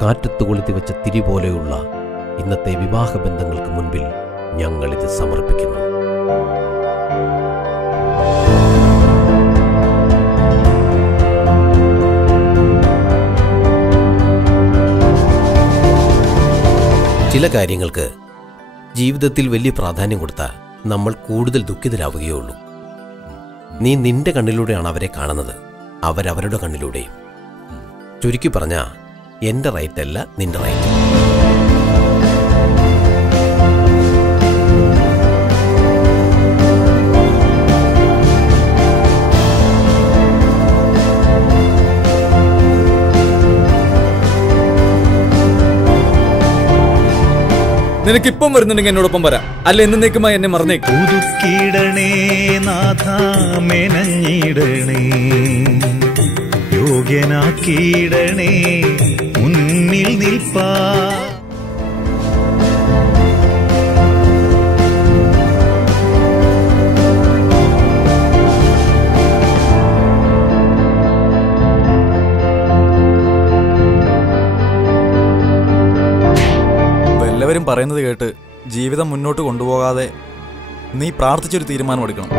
കാറ്റത്ത് കൊളുത്തി വെച്ച തിരി പോലെയുള്ള ഇന്നത്തെ വിവാഹ ബന്ധങ്ങൾക്ക് മുൻപിൽ ഞങ്ങളിത് സമർപ്പിക്കുന്നു. ചില കാര്യങ്ങൾക്ക് ജീവിതത്തിൽ വലിയ പ്രാധാന്യം കൊടുത്താൽ നമ്മൾ കൂടുതൽ ദുഃഖിതരാവുകയുള്ളൂ. നീ നിന്റെ കണ്ണിലൂടെയാണ് അവരെ കാണുന്നത്, അവരവരുടെ കണ്ണിലൂടെയും. ചുരുക്കി പറഞ്ഞാൽ എൻ്റെ റൈറ്റ് അല്ല നിന്റെ റൈറ്റ്. നിനക്കിപ്പം വരുന്നുണ്ടെങ്കിൽ എന്നോടൊപ്പം വരാം, അല്ല എന്നേക്കുമായി എന്നെ മറന്നേക്ക്. പുതുക്കിടണേ നാഥാ മെനഞ്ഞിടണേ, യോഗ്യനാക്കിയിടണേ മുന്നിൽ നിൽപ്പാ. എല്ലാവരും പറയുന്നത് കേട്ട് ജീവിതം മുന്നോട്ട് കൊണ്ടുപോകാതെ നീ പ്രാർത്ഥിച്ചൊരു തീരുമാനം എടുക്കണം.